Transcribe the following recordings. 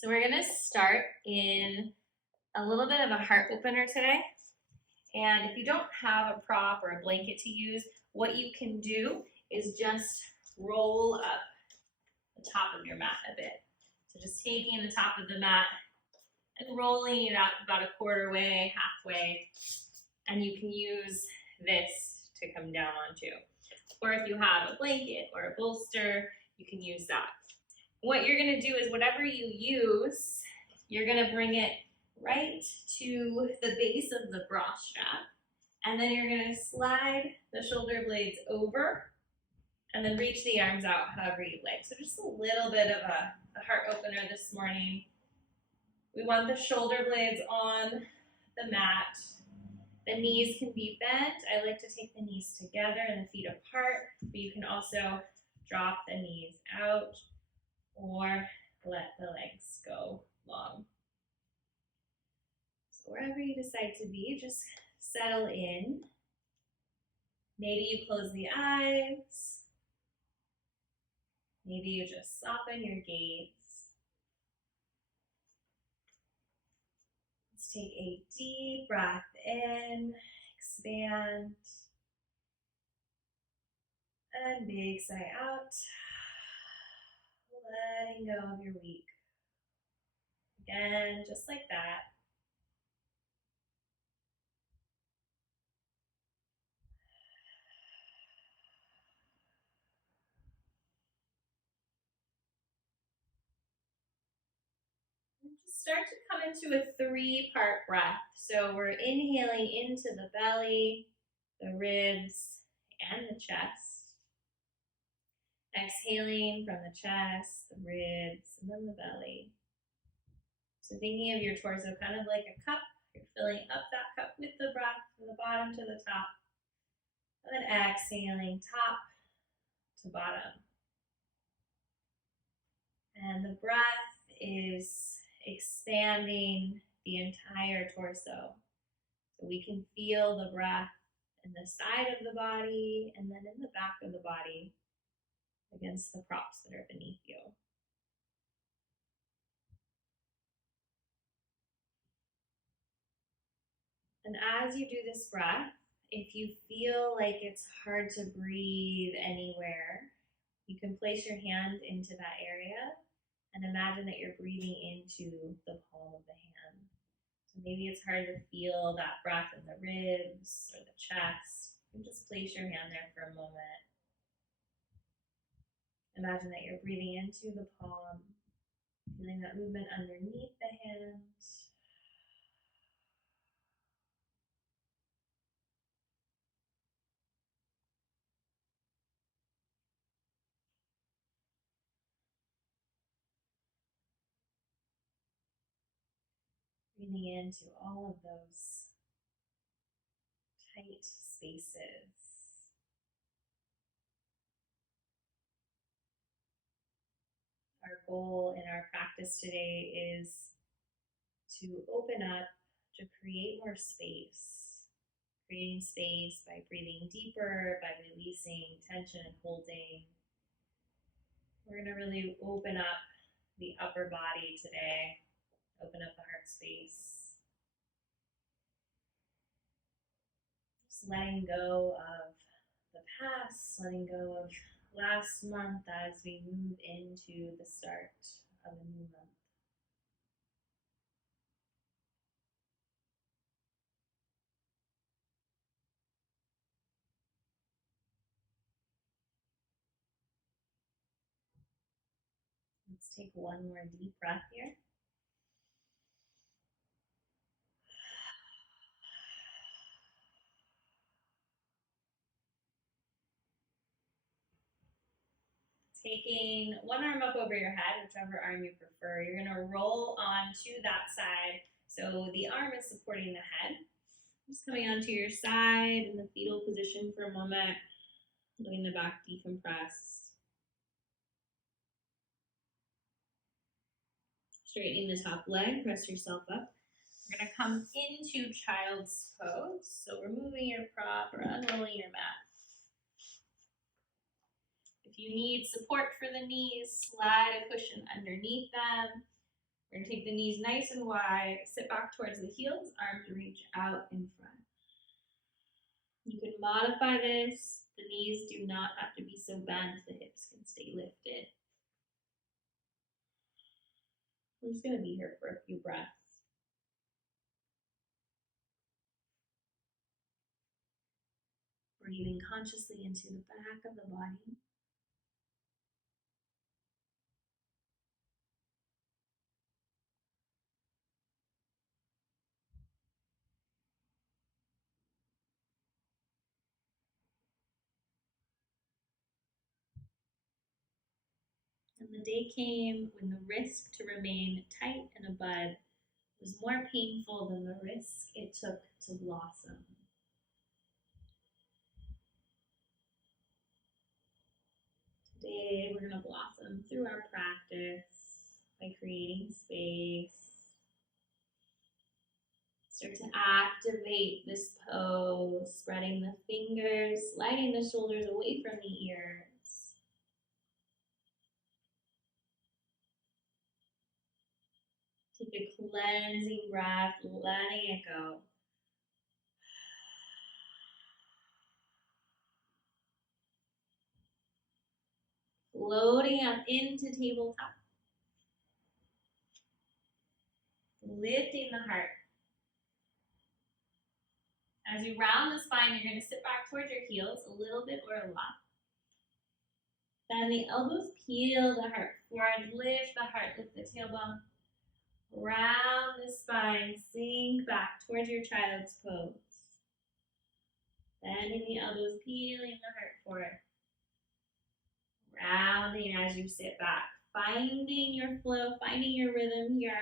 So we're gonna start in a little bit of a heart opener today. And if you don't have a prop or a blanket to use, what you can do is just roll up the top of your mat a bit. So just taking the top of the mat and rolling it up about a quarter way, halfway, and you can use this to come down onto. Or if you have a blanket or a bolster, you can use that. What you're gonna do is whatever you use, you're gonna bring it right to the base of the bra strap, and then you're gonna slide the shoulder blades over and then reach the arms out however you like. So just a little bit of a heart opener this morning. We want the shoulder blades on the mat. The knees can be bent. I like to take the knees together and the feet apart, but you can also drop the knees out or let the legs go long. So wherever you decide to be, just settle in. Maybe you close the eyes. Maybe you just soften your gaze. Let's take a deep breath in, expand, and big sigh out. Letting go of your week. Again, just like that. And just start to come into a 3-part breath. So we're inhaling into the belly, the ribs, and the chest. Exhaling from the chest, the ribs, and then the belly. So thinking of your torso kind of like a cup, you're filling up that cup with the breath from the bottom to the top. And then exhaling top to bottom. And the breath is expanding the entire torso. So we can feel the breath in the side of the body and then in the back of the body against the props that are beneath you. And as you do this breath, if you feel like it's hard to breathe anywhere, you can place your hand into that area and imagine that you're breathing into the palm of the hand. So maybe it's hard to feel that breath in the ribs or the chest. You can just place your hand there for a moment. Imagine that you're breathing into the palm, feeling that movement underneath the hand. Breathing into all of those tight spaces. Our goal in our practice today is to open up, to create more space. Creating space by breathing deeper, by releasing tension and holding. We're going to really open up the upper body today, open up the heart space. Just letting go of the past, letting go of last month as we move into the start of a new month. Let's take one more deep breath here. Taking one arm up over your head, whichever arm you prefer, you're going to roll onto that side. So the arm is supporting the head. Just coming onto your side in the fetal position for a moment, letting the back decompress. Straightening the top leg, press yourself up. We're going to come into child's pose. So removing your prop or unrolling your mat. If you need support for the knees, slide a cushion underneath them. We're gonna take the knees nice and wide, sit back towards the heels, arms reach out in front. You can modify this. The knees do not have to be so bent, the hips can stay lifted. I'm just gonna be here for a few breaths. Breathing consciously into the back of the body. And the day came when the risk to remain tight in a bud was more painful than the risk it took to blossom. Today, we're going to blossom through our practice by creating space. Start to activate this pose, spreading the fingers, sliding the shoulders away from the ears. Take a cleansing breath, letting it go. Floating up into tabletop. Lifting the heart. As you round the spine, you're going to sit back towards your heels a little bit or a lot. Bend the elbows, peel the heart forward, lift the heart, lift the tailbone. Round the spine, sink back towards your child's pose. Bending the elbows, peeling the heart forward. Rounding as you sit back, finding your flow, finding your rhythm here.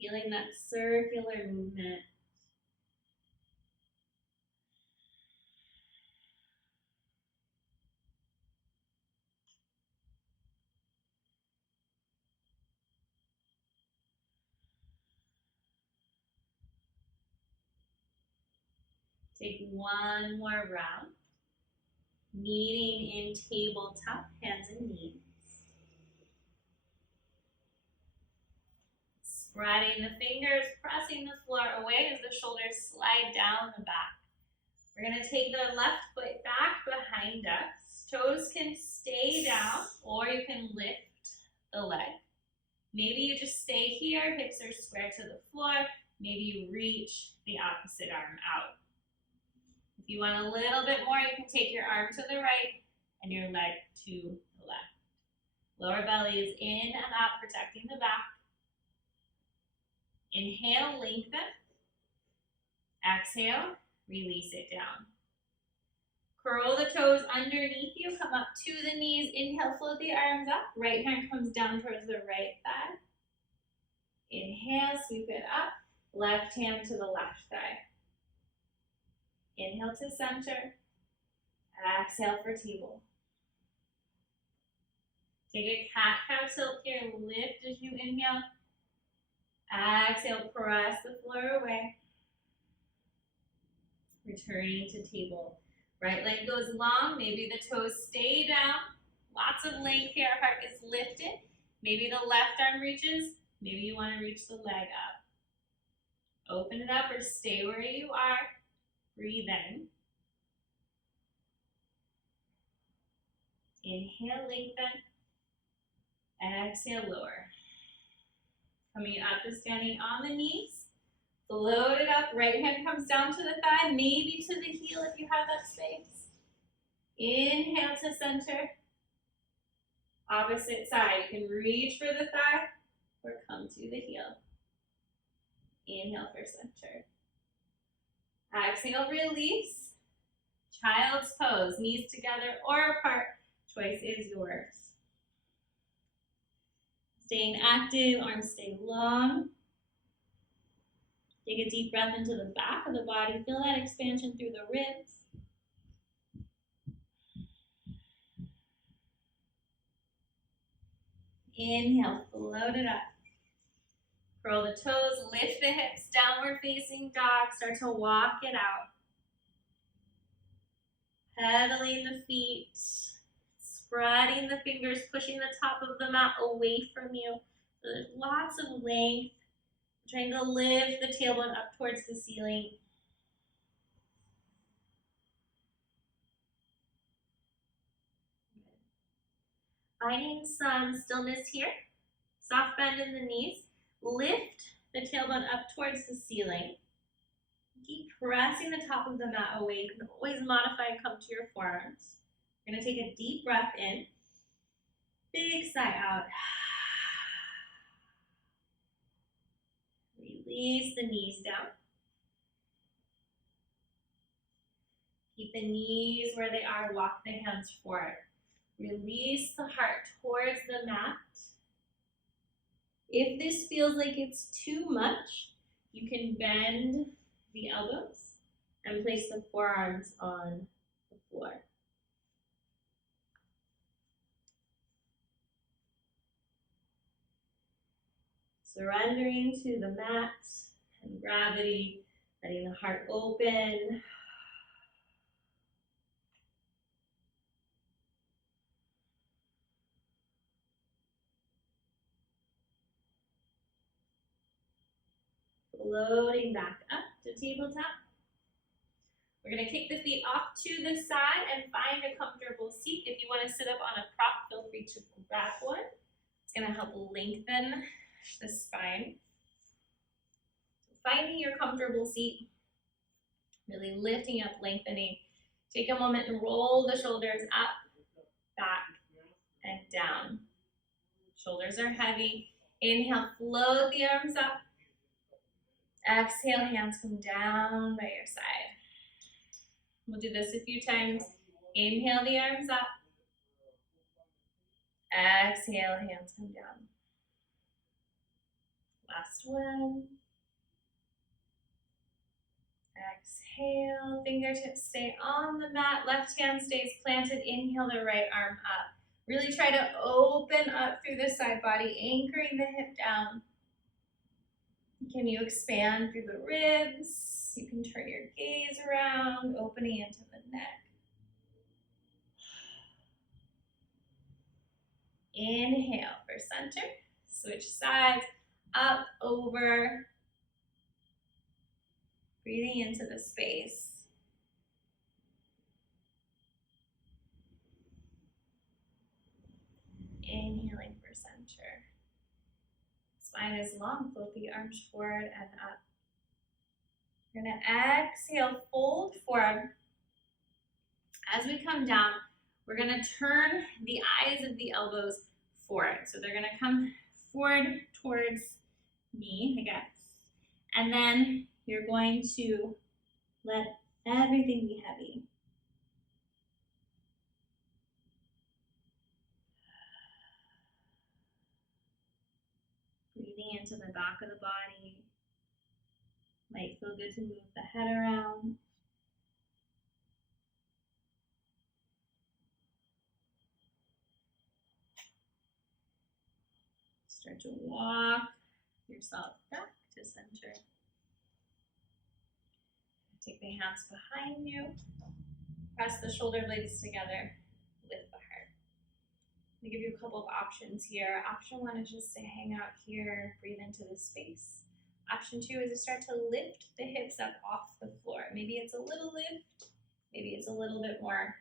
Feeling that circular movement. Take one more round. Meeting in tabletop, hands and knees. Spreading the fingers, pressing the floor away as the shoulders slide down the back. We're going to take the left foot back behind us. Toes can stay down or you can lift the leg. Maybe you just stay here, hips are square to the floor. Maybe you reach the opposite arm out. If you want a little bit more, you can take your arm to the right and your leg to the left. Lower belly is in and out, protecting the back. Inhale, lengthen. Exhale, release it down. Curl the toes underneath you, come up to the knees. Inhale, float the arms up. Right hand comes down towards the right thigh. Inhale, sweep it up. Left hand to the left thigh. Inhale to center. Exhale for table. Take a cat-cow tilt here. Lift as you inhale. Exhale, press the floor away. Returning to table. Right leg goes long. Maybe the toes stay down. Lots of length here. Heart is lifted. Maybe the left arm reaches. Maybe you want to reach the leg up. Open it up or stay where you are. Breathe in. Inhale, lengthen. Exhale, lower. Coming up to standing on the knees. Float it up. Right hand comes down to the thigh, maybe to the heel if you have that space. Inhale to center. Opposite side. You can reach for the thigh or come to the heel. Inhale for center. Exhale, release. Child's pose. Knees together or apart. Choice is yours. Staying active, arms stay long. Take a deep breath into the back of the body. Feel that expansion through the ribs. Inhale, float it up. Curl the toes, lift the hips, downward facing dog. Start to walk it out. Pedaling the feet, spreading the fingers, pushing the top of the mat away from you. There's lots of length. Trying to lift the tailbone up towards the ceiling. Finding some stillness here. Soft bend in the knees. Lift the tailbone up towards the ceiling. Keep pressing the top of the mat away. You can always modify and come to your forearms. You're going to take a deep breath in. Big sigh out. Release the knees down. Keep the knees where they are. Walk the hands forward. Release the heart towards the mat. If this feels like it's too much, you can bend the elbows and place the forearms on the floor. Surrendering to the mat and gravity, letting the heart open. Floating back up to tabletop. We're going to kick the feet off to the side and find a comfortable seat. If you want to sit up on a prop, feel free to grab one. It's going to help lengthen the spine. Finding your comfortable seat, really lifting up, lengthening. Take a moment and roll the shoulders up, back, and down. Shoulders are heavy. Inhale, float the arms up. Exhale, hands come down by your side. We'll do this a few times. Inhale the arms up. Exhale, hands come down. Last one. Exhale, fingertips stay on the mat. Left hand stays planted. Inhale the right arm up. Really try to open up through the side body, anchoring the hip down. Can you expand through the ribs? You can turn your gaze around, opening into the neck. Inhale for center. Switch sides, up, over. Breathing into the space. Inhaling for center. Spine is long, float the arms forward and up. You're going to exhale, fold forward. As we come down, we're going to turn the eyes of the elbows forward. So they're going to come forward towards me, I guess. And then you're going to let everything be heavy. Breathing into the back of the body. Might feel good to move the head around. Start to walk yourself back to center. Take the hands behind you. Press the shoulder blades together. Lift the heart. I'm going to give you a couple of options here. Option one is just to hang out here, breathe into the space. Option two is to start to lift the hips up off the floor. Maybe it's a little lift, maybe it's a little bit more.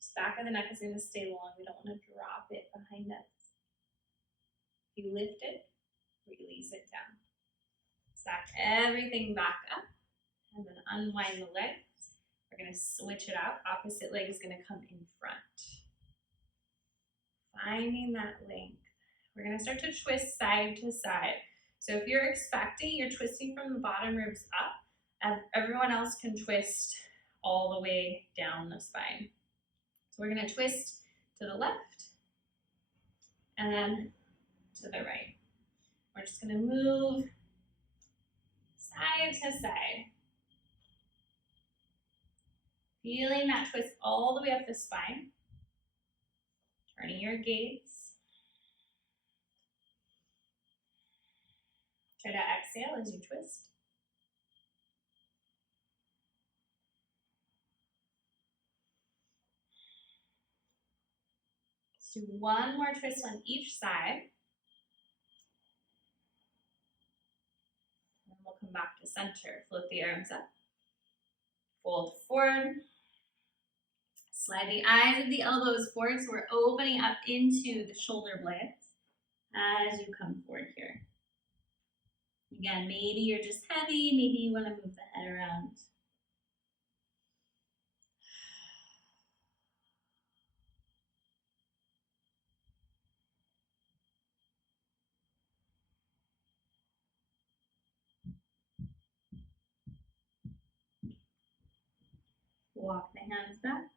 Just back of the neck is going to stay long. We don't want to drop it behind us. If you lift it, release it down. Stack everything back up and then unwind the legs. We're going to switch it out. Opposite leg is going to come in front. Finding that length. We're going to start to twist side to side. So if you're expecting, you're twisting from the bottom ribs up, everyone else can twist all the way down the spine. So we're going to twist to the left and then to the right. We're just going to move side to side. Feeling that twist all the way up the spine. Turning your gaze. Try to exhale as you twist. Do one more twist on each side. And we'll come back to center. Float the arms up. Fold forward. Slide the eyes of the elbows forward so we're opening up into the shoulder blades as you come forward here. Again, maybe you're just heavy, maybe you want to move the head around. Walk the hands back.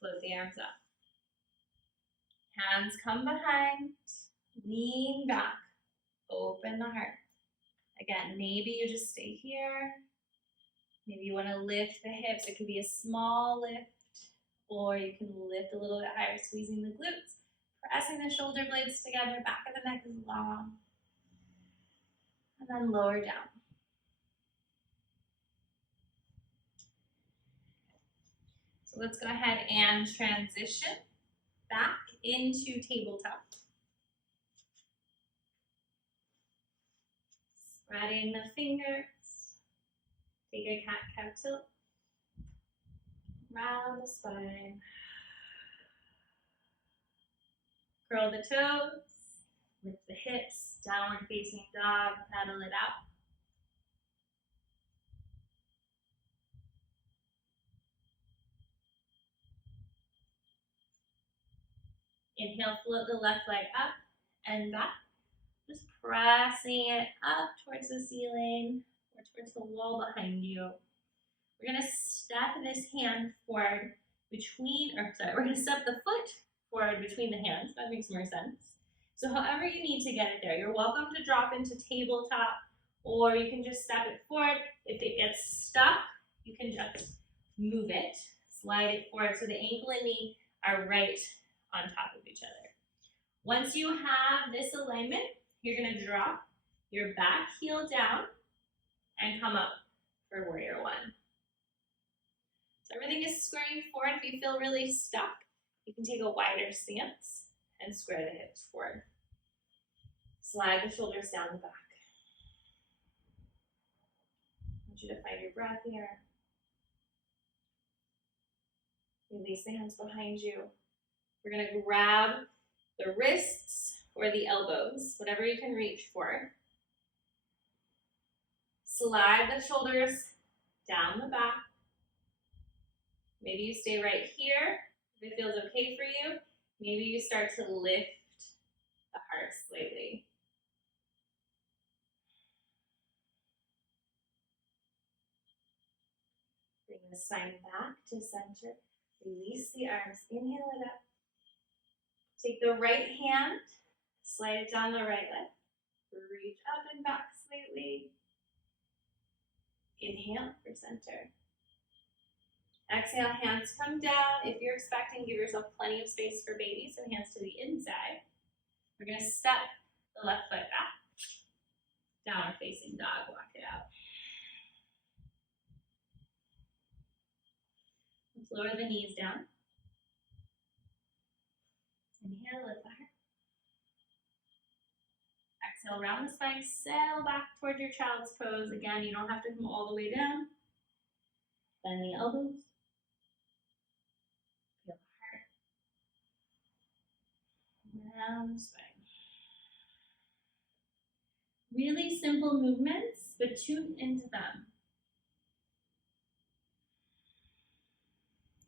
Float the arms up. Hands come behind. Lean back. Open the heart. Again, maybe you just stay here. Maybe you want to lift the hips. It could be a small lift, or you can lift a little bit higher, squeezing the glutes, pressing the shoulder blades together. Back of the neck is long. And then lower down. So let's go ahead and transition back into tabletop. Spreading the fingers. Take a cat-cow tilt. Round the spine. Curl the toes. Lift the hips. Downward facing dog. Paddle it out. Inhale, float the left leg up and back. Just pressing it up towards the ceiling or towards the wall behind you. We're gonna step this hand forward we're gonna step the foot forward between the hands. That makes more sense. So however you need to get it there, you're welcome to drop into tabletop, or you can just step it forward. If it gets stuck, you can just move it, slide it forward so the ankle and knee are right on top of each other. Once you have this alignment, you're gonna drop your back heel down and come up for warrior one. So everything is squaring forward. If you feel really stuck, you can take a wider stance and square the hips forward. Slide the shoulders down the back. I want you to find your breath here. Release the hands behind you. We're gonna grab the wrists or the elbows, whatever you can reach for. Slide the shoulders down the back. Maybe you stay right here if it feels okay for you. Maybe you start to lift the heart slightly. Bring the spine back to center. Release the arms. Inhale it up. Take the right hand, slide it down the right leg. Reach up and back slightly. Inhale for center. Exhale, hands come down. If you're expecting, give yourself plenty of space for baby, so hands to the inside. We're gonna step the left foot back. Downward facing dog, walk it out. Let's lower the knees down. Inhale, lift the heart. Exhale, round the spine, sail back towards your child's pose. Again, you don't have to come all the way down. Bend the elbows. Feel the heart. Round the spine. Really simple movements, but tune into them.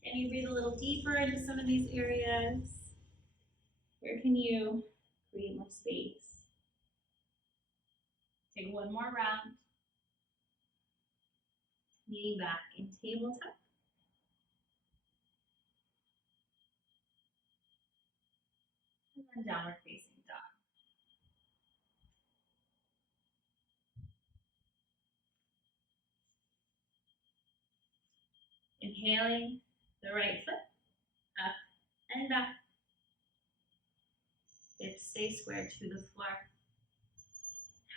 Can you breathe a little deeper into some of these areas? Where can you create more space? Take one more round. Kneeling back in tabletop. And then downward facing dog. Inhaling the right foot up and back. Hips stay square to the floor.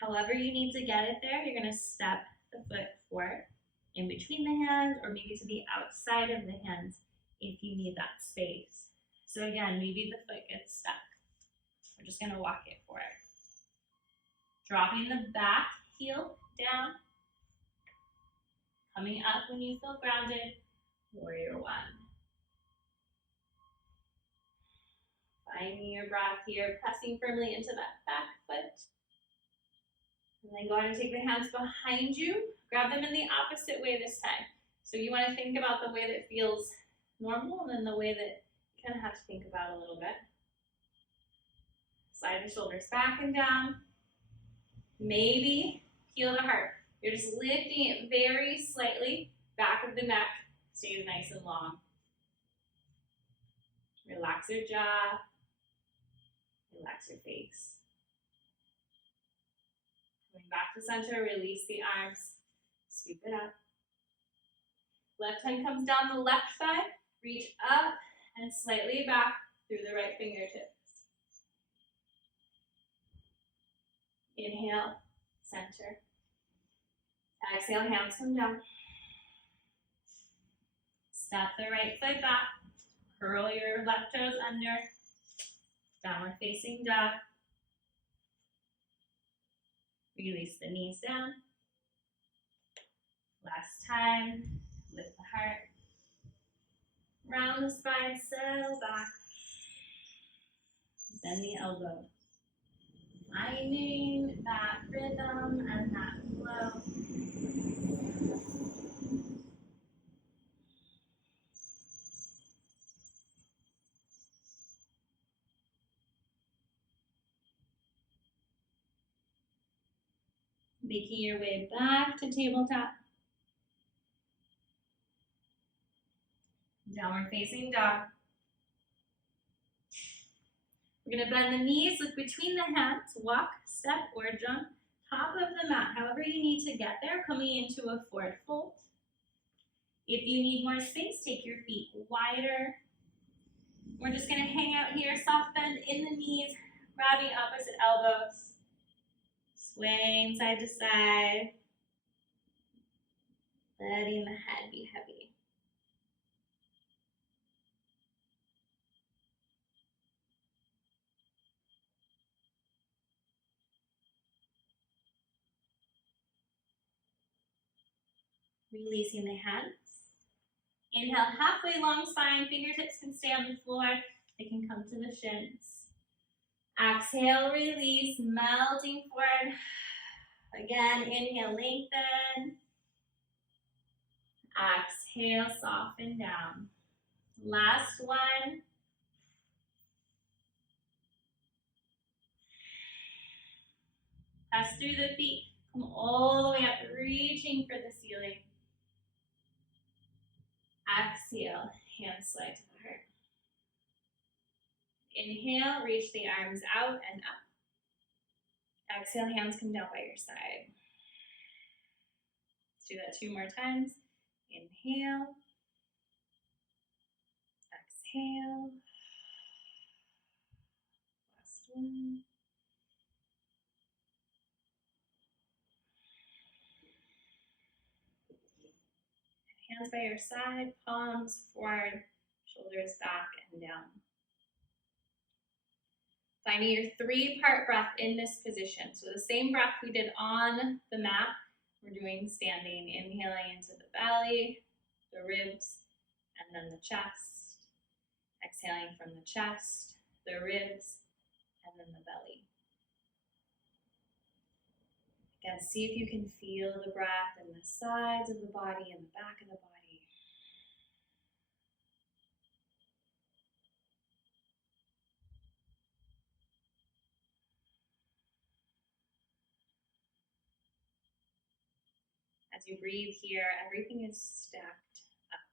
However you need to get it there, you're gonna step the foot forward in between the hands or maybe to the outside of the hands if you need that space. So again, maybe the foot gets stuck. We're just gonna walk it forward. Dropping the back heel down. Coming up when you feel grounded, warrior one. Finding your breath here, pressing firmly into that back foot. And then go ahead and take the hands behind you. Grab them in the opposite way this time. So you want to think about the way that feels normal and then the way that you kind of have to think about a little bit. Slide the shoulders back and down. Maybe peel the heart. You're just lifting it very slightly. Back of the neck stays nice and long. Relax your jaw. Relax your face. Coming back to center, release the arms. Sweep it up. Left hand comes down the left thigh. Reach up and slightly back through the right fingertips. Inhale, center. Exhale, hands come down. Step the right foot back. Curl your left toes under. Downward facing dog. Release the knees down. Last time. Lift the heart. Round the spine, settle back. Bend the elbow. Finding that rhythm and that flow. Making your way back to tabletop. Downward facing dog. We're going to bend the knees, look between the hands, walk, step, or jump top of the mat. However you need to get there, coming into a forward fold. If you need more space, take your feet wider. We're just going to hang out here, soft bend in the knees, grabbing opposite elbows, swaying side to side, letting the head be heavy. Releasing the hands. Inhale, halfway long spine, fingertips can stay on the floor. They can come to the shins. Exhale, release, melting forward. Again, inhale, lengthen. Exhale, soften down. Last one. Press through the feet. Come all the way up, reaching for the ceiling. Exhale, hands slide to the heart. Inhale, reach the arms out and up. Exhale, hands come down by your side. Let's do that 2 more times. Inhale. Exhale. Last one. Hands by your side, palms forward, shoulders back and down. Finding your 3-part breath in this position. So the same breath we did on the mat, we're doing standing. Inhaling into the belly, the ribs, and then the chest. Exhaling from the chest, the ribs, and then the belly. Again, see if you can feel the breath in the sides of the body and the back of the body. As you breathe here, everything is stacked up.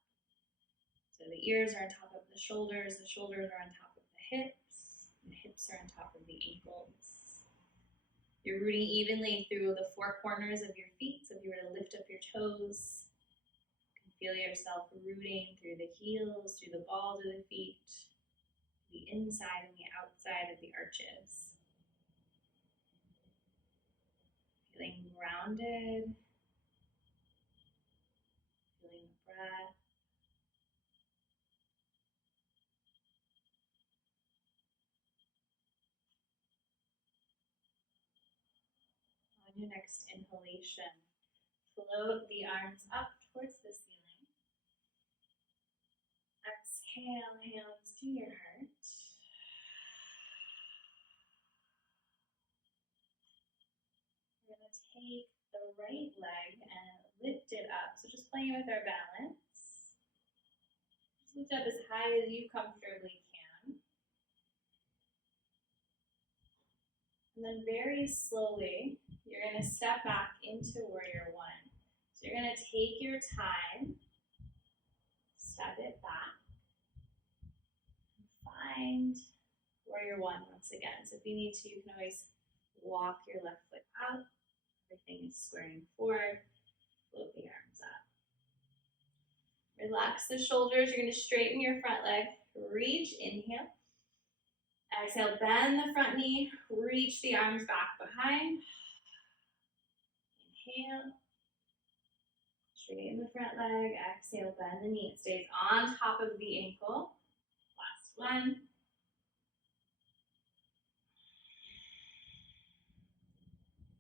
So the ears are on top of the shoulders are on top of the hips are on top of the ankles. You're rooting evenly through the 4 corners of your feet. So if you were to lift up your toes, you can feel yourself rooting through the heels, through the balls of the feet, the inside and the outside of the arches. Feeling grounded. Feeling the breath. your next inhalation, float the arms up towards the ceiling. Exhale, hands to your heart. We're going to take the right leg and lift it up. So just playing with our balance. Just lift up as high as you comfortably can. And then very slowly, you're going to step back into warrior one. So you're going to take your time, step it back, and find warrior one once again. So if you need to, you can always walk your left foot out. Everything is squaring forward. Float the arms up. Relax the shoulders. You're going to straighten your front leg. Reach, inhale. Exhale, bend the front knee. Reach the arms back behind. Inhale. Straighten the front leg. Exhale, bend the knee. It stays on top of the ankle. Last one.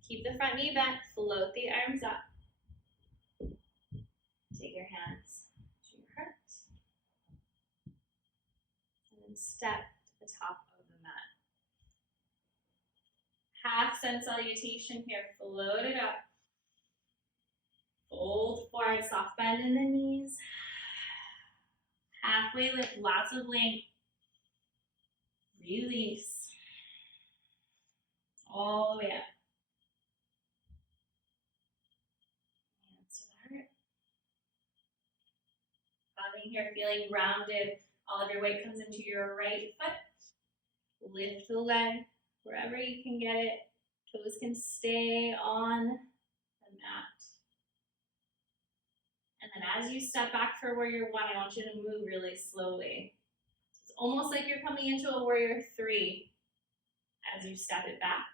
Keep the front knee bent. Float the arms up. Take your hands to your heart. And then step to the top of the mat. Half sun salutation here. Float it up. Fold forward, soft bend in the knees. Halfway lift, lots of length. Release. All the way up. Hands to the heart. Pausing here, feeling grounded. All of your weight comes into your right foot. Lift the leg wherever you can get it. Toes can stay on the mat. And then as you step back for warrior one, I want you to move really slowly. It's almost like you're coming into a warrior three as you step it back.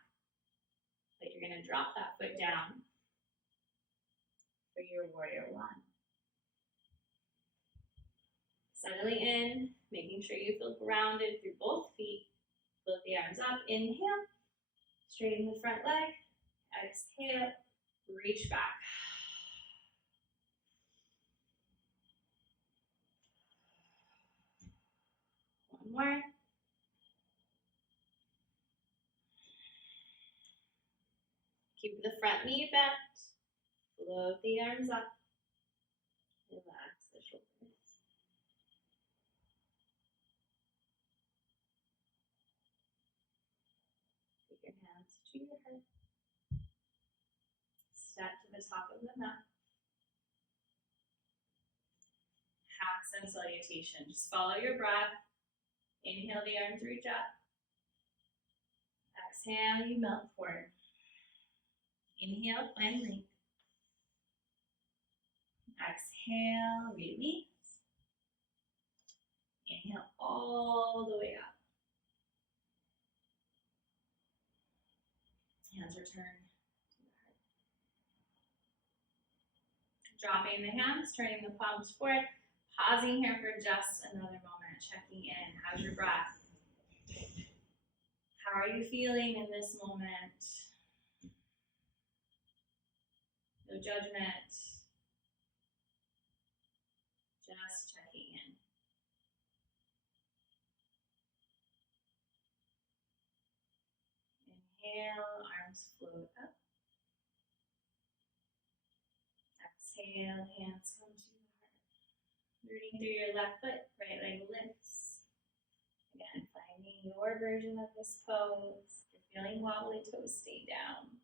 Like you're going to drop that foot down for your warrior one. Settling in, making sure you feel grounded through both feet. Float the arms up, inhale. Straighten the front leg. Exhale, reach back. One more. Keep the front knee bent. Float the arms up. Relax the shoulders. Take your hands to your heart. Step to the top of the mat. Half sun salutation. Just follow your breath. Inhale, the arms reach up. Exhale, you melt forward. Inhale, find length. Exhale, release. Inhale all the way up. Hands return to the heart. Dropping the hands, turning the palms forward. Pausing here for just another moment, checking in. How's your breath? How are you feeling in this moment? No judgment. Just checking in. Inhale, arms float up. Exhale, hands come to the heart. Rooting through your left foot, right leg lifts. Again, finding your version of this pose. If you're feeling wobbly, toes stay down.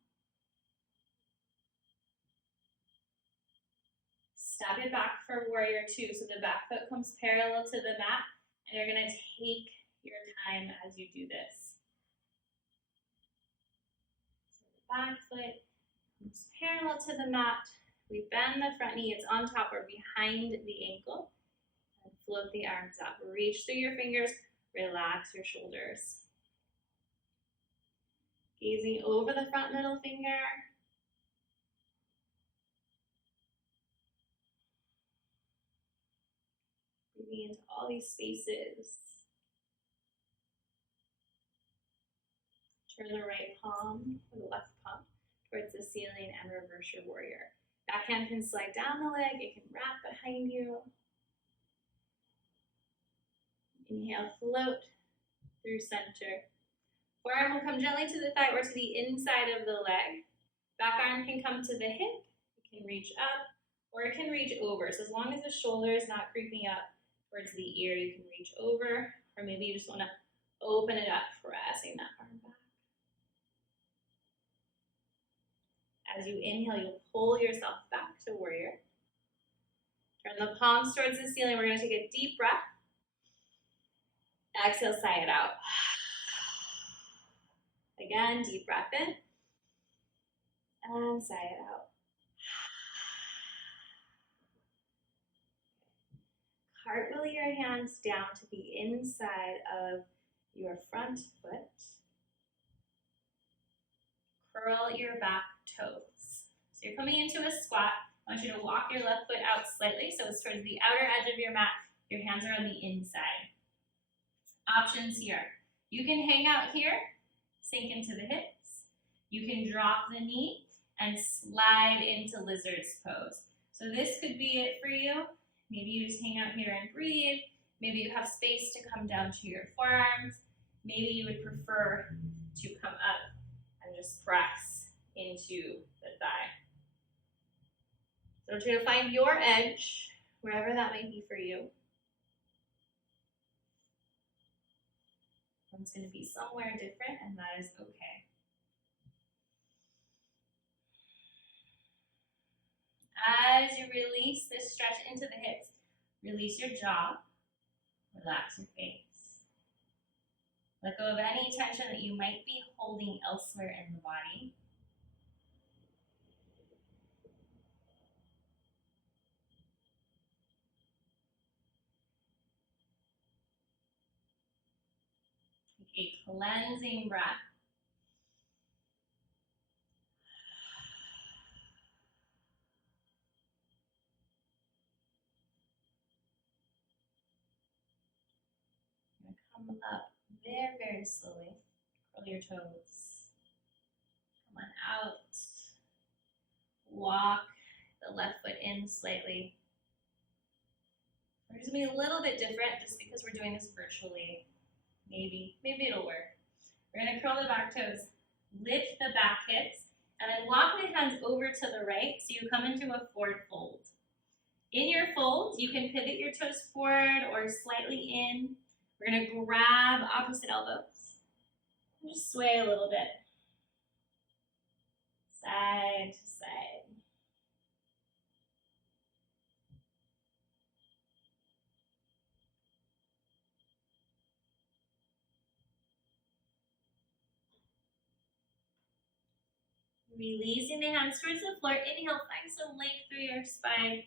Step it back for warrior two. So the back foot comes parallel to the mat, and you're going to take your time as you do this. So the back foot comes parallel to the mat. We bend the front knee. It's on top or behind the ankle. And float the arms up. Reach through your fingers. Relax your shoulders. Gazing over the front middle finger. Breathing into all these spaces. Turn the right palm to the left palm towards the ceiling and reverse your warrior. Backhand can slide down the leg, it can wrap behind you. Inhale, float through center. Forearm will come gently to the thigh or to the inside of the leg. Back arm can come to the hip, it can reach up, or it can reach over. So as long as the shoulder is not creeping up towards the ear, you can reach over, or maybe you just want to open it up, pressing that arm back. As you inhale, you'll pull yourself back to warrior. Turn the palms towards the ceiling. We're going to take a deep breath. Exhale, sigh it out. Again, deep breath in. And sigh it out. Cartwheel your hands down to the inside of your front foot. Curl your back toes. So you're coming into a squat. I want you to walk your left foot out slightly so it's towards the outer edge of your mat. Your hands are on the inside. Options here. You can hang out here, sink into the hips. You can drop the knee and slide into lizard's pose. So this could be it for you. Maybe you just hang out here and breathe. Maybe you have space to come down to your forearms. Maybe you would prefer to come up and just press into the thigh. So try to find your edge, wherever that may be for you. One's going to be somewhere different, and that is okay. As you release this stretch into the hips, release your jaw, relax your face. Let go of any tension that you might be holding elsewhere in the body. Take a cleansing breath. Come up very, very slowly. Curl your toes. Come on out. Walk the left foot in slightly. We're just going to be a little bit different just because we're doing this virtually. Maybe it'll work. We're going to curl the back toes, lift the back hips, and then walk the hands over to the right so you come into a forward fold. In your fold, you can pivot your toes forward or slightly in. We're going to grab opposite elbows and just sway a little bit. Side to side. Releasing the hands towards the floor. Inhale, find some length through your spine.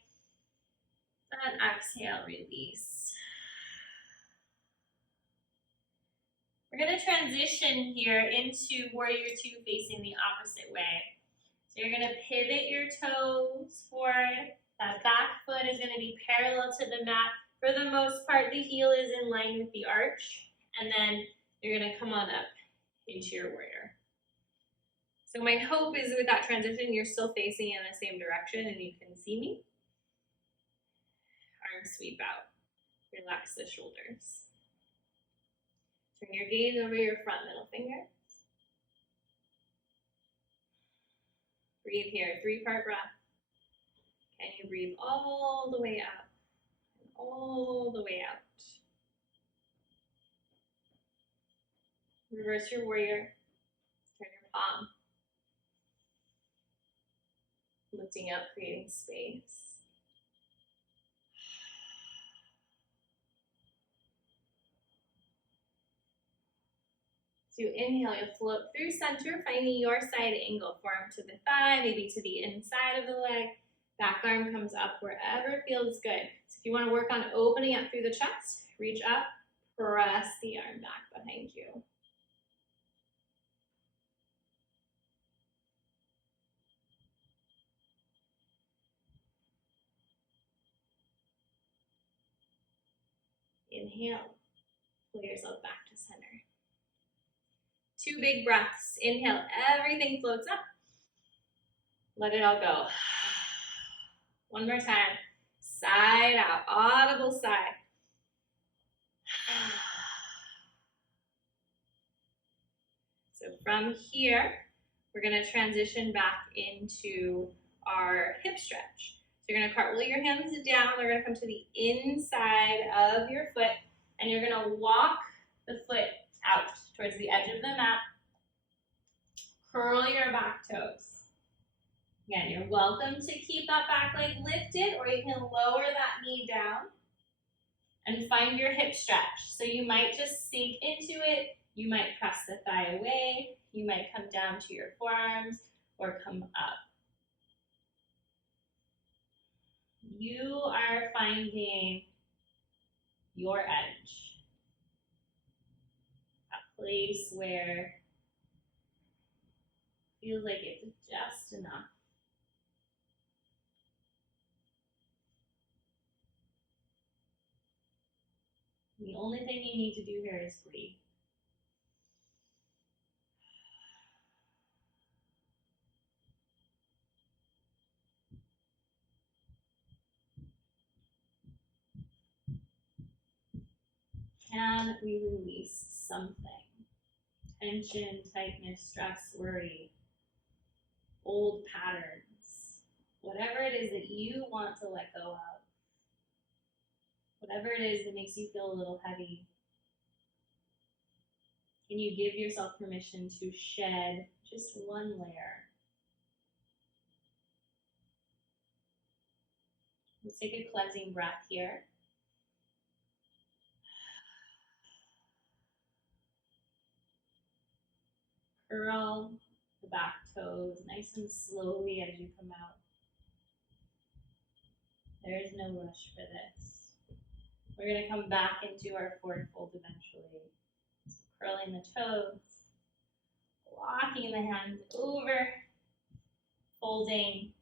And exhale, release. We're going to transition here into warrior two facing the opposite way. So you're going to pivot your toes forward. That back foot is going to be parallel to the mat. For the most part, the heel is in line with the arch. And then you're going to come on up into your warrior. So my hope is with that transition, you're still facing in the same direction and you can see me. Arms sweep out. Relax the shoulders. Turn your gaze over your front middle finger. Breathe here, 3-part breath. Can you breathe all the way up and all the way out? Reverse your warrior. Turn your palm. Lifting up, creating space. So you inhale, you'll float through center, finding your side angle. Forearm to the thigh, maybe to the inside of the leg. Back arm comes up wherever it feels good. So if you want to work on opening up through the chest, reach up, press the arm back behind you. Inhale, pull yourself back to center. 2 big breaths. Inhale, everything floats up. Let it all go. One more time. Side out, audible sigh. So from here, we're gonna transition back into our hip stretch. So you're gonna cartwheel your hands down, they're gonna come to the inside of your foot, and you're gonna walk the foot out towards the edge of the mat. Curl your back toes. Again, you're welcome to keep that back leg lifted, or you can lower that knee down and find your hip stretch. So you might just sink into it, you might press the thigh away, you might come down to your forearms or come up. You are finding your edge, a place where it feels like it's just enough. The only thing you need to do here is breathe. Can we release something? Tension, tightness, stress, worry, old patterns, whatever it is that you want to let go of, whatever it is that makes you feel a little heavy. Can you give yourself permission to shed just one layer? Let's take a cleansing breath here. Curl the back toes nice and slowly as you come out. There is no rush for this. We're going to come back into our forward fold eventually. So curling the toes, walking the hands over, folding.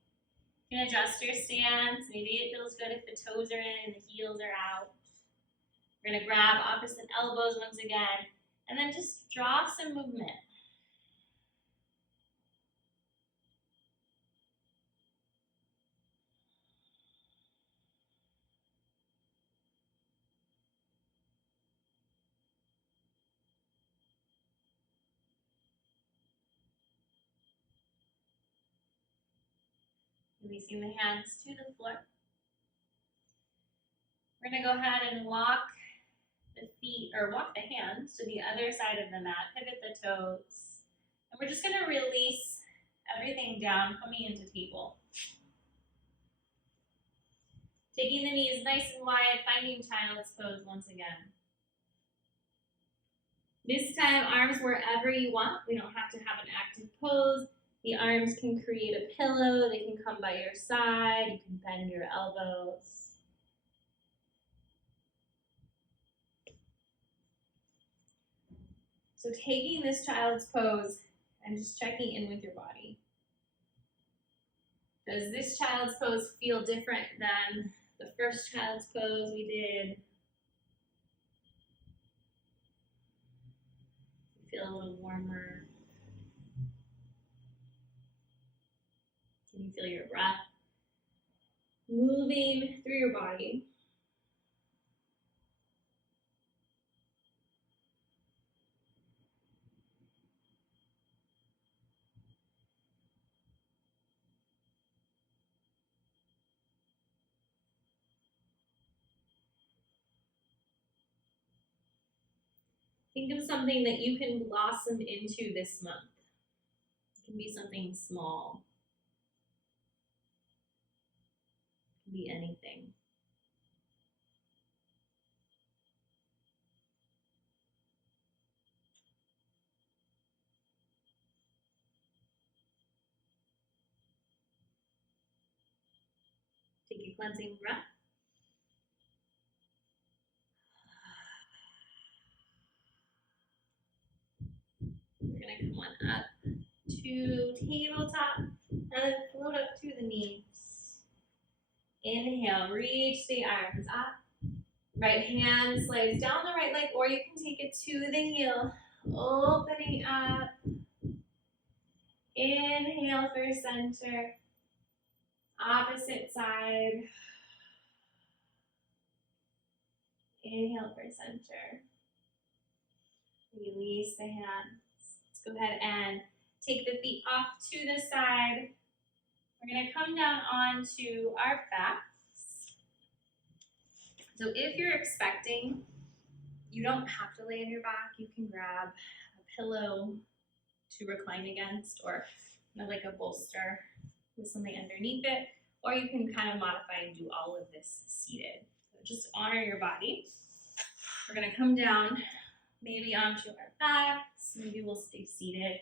You can adjust your stance. Maybe it feels good if the toes are in and the heels are out. We're going to grab opposite elbows once again, and then just draw some movement. Releasing the hands to the floor. We're going to go ahead and walk the feet, or walk the hands to the other side of the mat, pivot the toes. And we're just going to release everything down, coming into table. Taking the knees nice and wide, finding child's pose once again. This time, arms wherever you want. We don't have to have an active pose. The arms can create a pillow. They can come by your side. You can bend your elbows. So taking this child's pose and just checking in with your body. Does this child's pose feel different than the first child's pose we did? Feel a little warmer? Can you feel your breath moving through your body? Think of something that you can blossom into this month. It can be something small. It can be anything. Take a cleansing breath. We're gonna come on up to tabletop and then float up to the knees. Inhale, reach the arms up. Right hand slides down the right leg, or you can take it to the heel, opening up. Inhale for center. Opposite side. Inhale for center. Release the hands. Let's go ahead and take the feet off to the side. We're going to come down onto our backs. So if you're expecting, you don't have to lay on your back. You can grab a pillow to recline against, or like a bolster with something underneath it, or you can kind of modify and do all of this seated. So just honor your body. We're going to come down maybe onto our backs. Maybe we'll stay seated.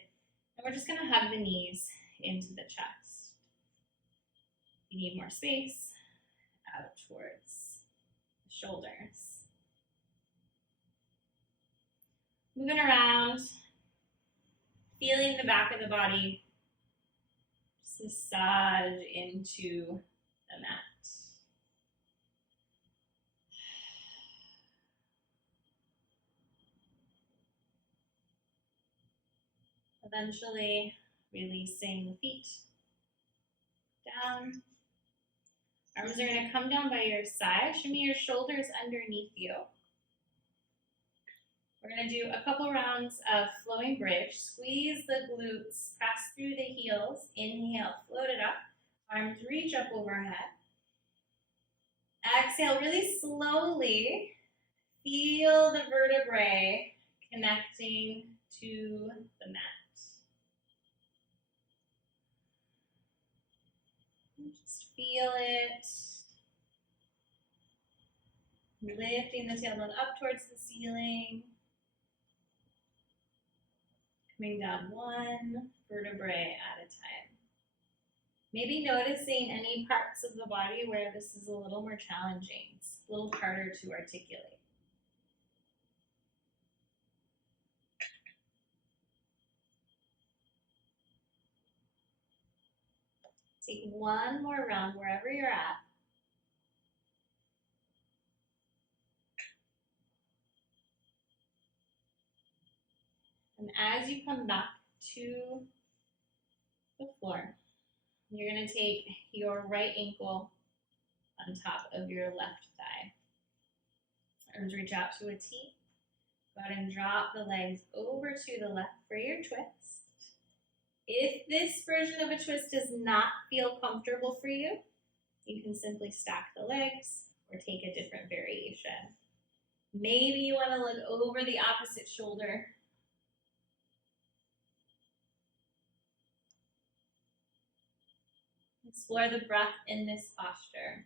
And we're just going to hug the knees into the chest. If you need more space, out towards the shoulders. Moving around, feeling the back of the body just massage into the mat. Eventually releasing the feet down. Arms are going to come down by your side. Shimmy your shoulders underneath you. We're going to do a couple rounds of flowing bridge. Squeeze the glutes, press through the heels. Inhale, float it up. Arms reach up overhead. Exhale, really slowly. Feel the vertebrae connecting to the mat. Just feel it. Lifting the tailbone up towards the ceiling. Coming down one vertebrae at a time. Maybe noticing any parts of the body where this is a little more challenging. It's a little harder to articulate. Take one more round wherever you're at. And as you come back to the floor, you're going to take your right ankle on top of your left thigh. Arms reach out to a T. Go ahead and drop the legs over to the left for your twist. If this version of a twist does not feel comfortable for you, you can simply stack the legs or take a different variation. Maybe you want to look over the opposite shoulder. Explore the breath in this posture.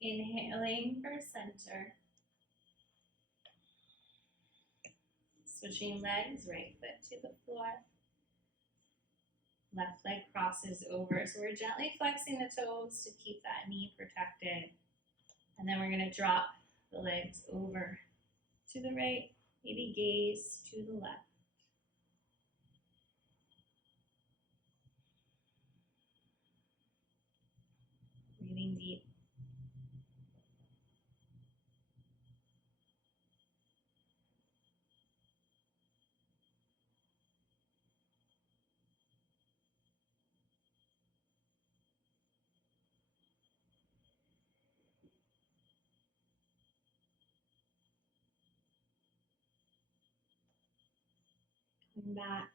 Inhaling for center. Switching legs, right foot to the floor. Left leg crosses over. So we're gently flexing the toes to keep that knee protected. And then we're going to drop the legs over to the right, maybe gaze to the left. Breathing deep. Coming back.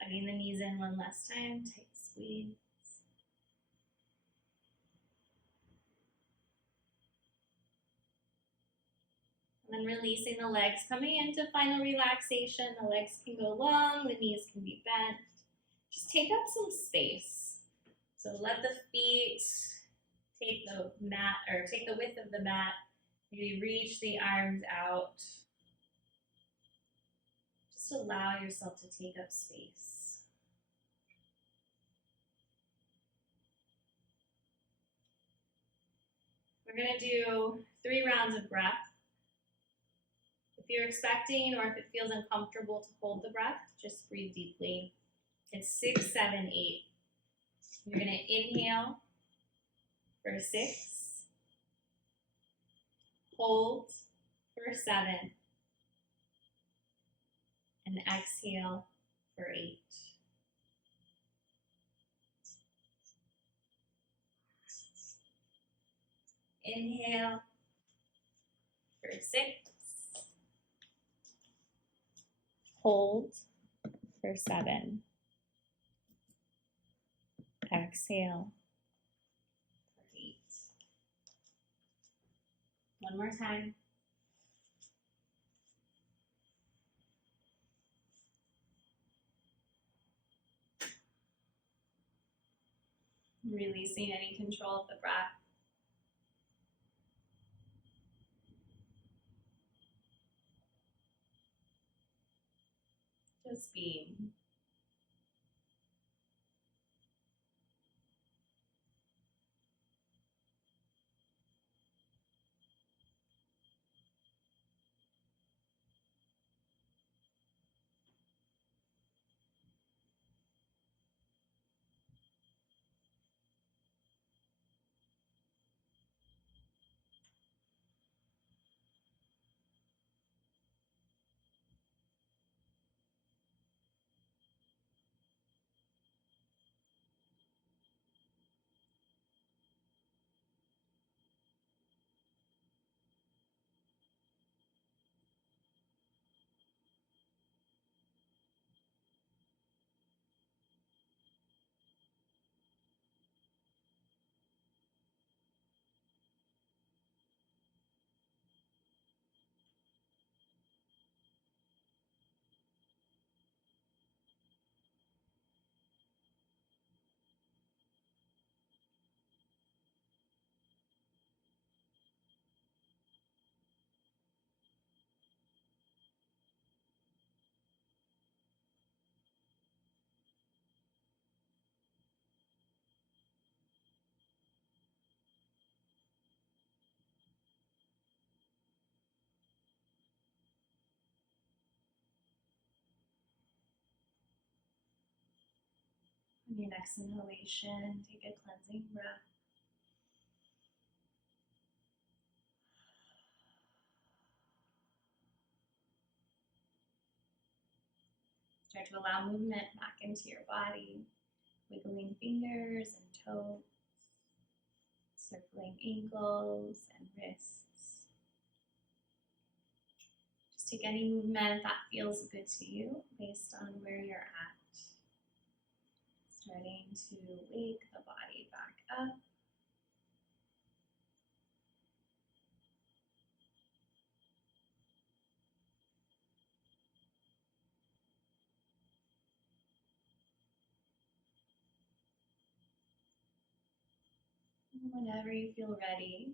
Hugging the knees in one last time, tight squeeze. And then releasing the legs, coming into final relaxation. The legs can go long, the knees can be bent. Just take up some space. So let the feet take the mat, or take the width of the mat. Maybe reach the arms out. Just allow yourself to take up space. We're going to do 3 rounds of breath. If you're expecting or if it feels uncomfortable to hold the breath, just breathe deeply. It's 6, 7, 8. You're going to inhale for 6, hold for 7, and exhale for 8. Inhale for 6, hold for 7, exhale for 8. One more time. Releasing any control of the breath. Just being. On your next inhalation, take a cleansing breath. Start to allow movement back into your body, wiggling fingers and toes, circling ankles and wrists. Just take any movement that feels good to you based on where you're at. Starting to wake the body back up. Whenever you feel ready,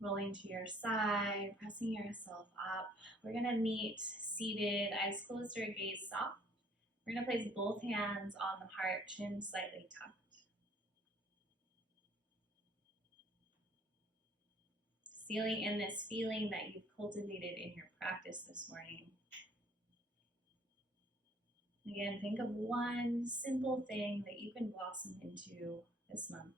rolling to your side, pressing yourself up. We're gonna meet seated, eyes closed or gaze soft. We're gonna place both hands on the heart, chin slightly tucked. Sealing in this feeling that you've cultivated in your practice this morning. Again, think of one simple thing that you can blossom into this month.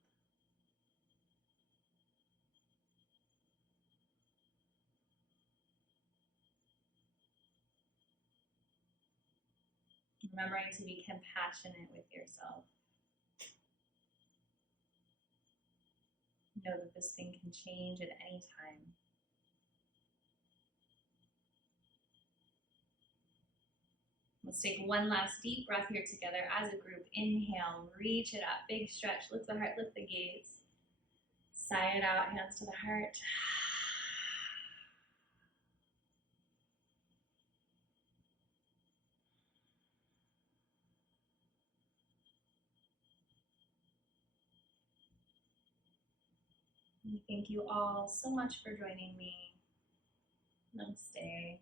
Remembering to be compassionate with yourself. Know that this thing can change at any time. Let's take one last deep breath here together as a group. Inhale, reach it up, big stretch, lift the heart, lift the gaze. Sigh it out, hands to the heart. Thank you all so much for joining me. Namaste.